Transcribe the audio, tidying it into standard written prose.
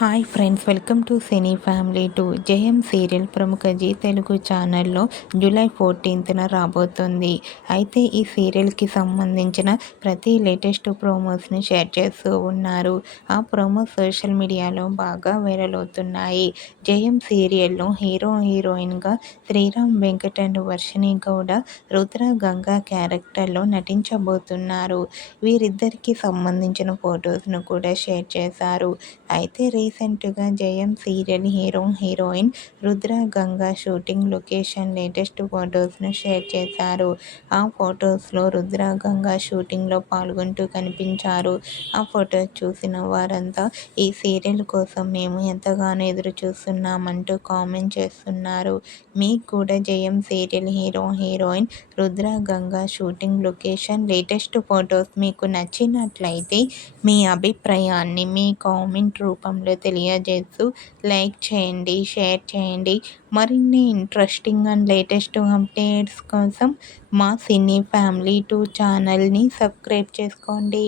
Hi friends, welcome to cine family to జయం serial ప్రముఖ G Telugu ఛానల్లో జూలై 14న రాబోతుంది. అయితే ఈ సీరియల్కి సంబంధించిన ప్రతి లేటెస్ట్ ప్రోమోస్ని షేర్ చేస్తూ ఉన్నారు. ఆ ప్రోమోస్ సోషల్ మీడియాలో బాగా వైరల్ అవుతున్నాయి. జయం సీరియల్లో హీరోయిన్గా శ్రీరామ్ వెంకట్ అండ్ వర్షిణి గౌడ రుద్ర గంగా క్యారెక్టర్లో నటించబోతున్నారు. వీరిద్దరికి సంబంధించిన ఫొటోస్ను కూడా షేర్ చేశారు. అయితే రీసెంట్గా Jayam serial heroine Rudra Ganga shooting location latest ఫొటోస్ను షేర్ చేశారు. ఆ ఫొటోస్లో రుద్ర గంగా షూటింగ్లో పాల్గొంటూ కనిపించారు. ఆ ఫొటోస్ చూసిన వారంతా ఈ సీరియల్ కోసం మేము ఎంతగానో ఎదురు చూస్తున్నామంటూ కామెంట్ చేస్తున్నారు. మీకు కూడా జయం serial heroine Rudra Ganga shooting location latest photos మీకు నచ్చినట్లయితే మీ అభిప్రాయాన్ని మీ కామెంట్ రూపంలో తెలియజేస్తూ లైక్ చేయండి, షేర్ చేయండి. మరిన్ని ఇంట్రెస్టింగ్ అండ్ లేటెస్ట్ అప్డేట్స్ కోసం మా సినీ ఫ్యామిలీ 2 ఛానల్ని సబ్స్క్రైబ్ చేసుకోండి.